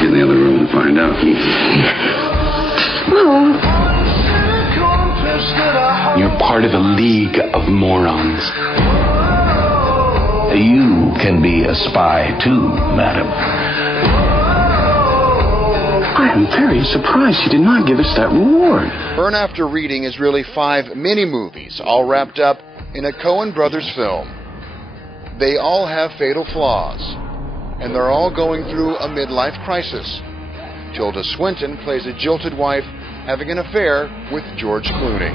get in the other room and find out. You're part of a league of morons. You can be a spy too, madam. I am very surprised he did not give us that reward. Burn After Reading is really 5 mini-movies, all wrapped up in a Coen Brothers film. They all have fatal flaws, and they're all going through a midlife crisis. Tilda Swinton plays a jilted wife having an affair with George Clooney.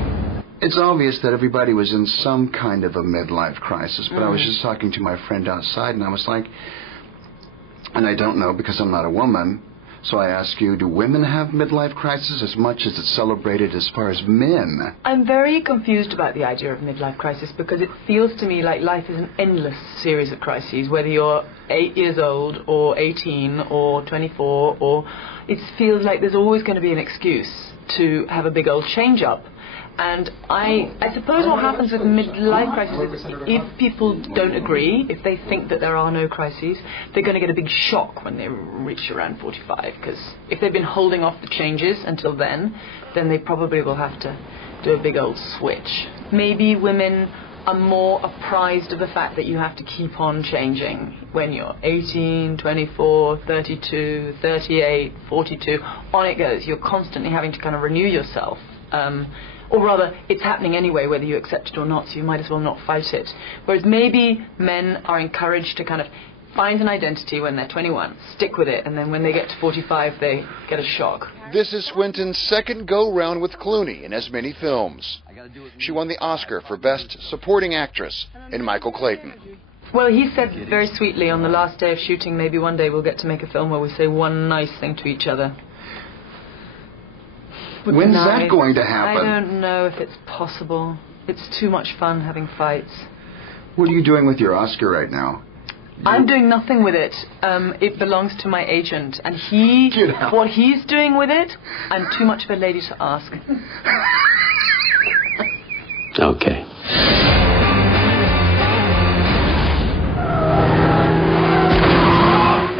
It's obvious that everybody was in some kind of a midlife crisis, but I was just talking to my friend outside, and I was like, and I don't know because I'm not a woman, so I ask you, do women have midlife crisis as much as it's celebrated as far as men? I'm very confused about the idea of midlife crisis because it feels to me like life is an endless series of crises, whether you're 8 years old or 18 or 24, or it feels like there's always going to be an excuse to have a big old change-up. And I suppose what happens with midlife crisis is if people don't agree, if they think that there are no crises, they're going to get a big shock when they reach around 45. Because if they've been holding off the changes until then they probably will have to do a big old switch. Maybe women are more apprised of the fact that you have to keep on changing when you're 18, 24, 32, 38, 42. On it goes. You're constantly having to kind of renew yourself. Or rather, it's happening anyway, whether you accept it or not, so you might as well not fight it. Whereas maybe men are encouraged to kind of find an identity when they're 21, stick with it, and then when they get to 45, they get a shock. This is Swinton's second go-round with Clooney in as many films. She won the Oscar for Best Supporting Actress in Michael Clayton. Well, he said very sweetly on the last day of shooting, maybe one day we'll get to make a film where we say one nice thing to each other. When's that going to happen? I don't know if it's possible. It's too much fun having fights. What are you doing with your Oscar right now? I'm doing nothing with it. It belongs to my agent. And what he's doing with it, I'm too much of a lady to ask. Okay.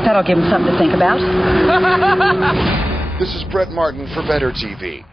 That'll give him something to think about. This is Brett Martin for Better TV.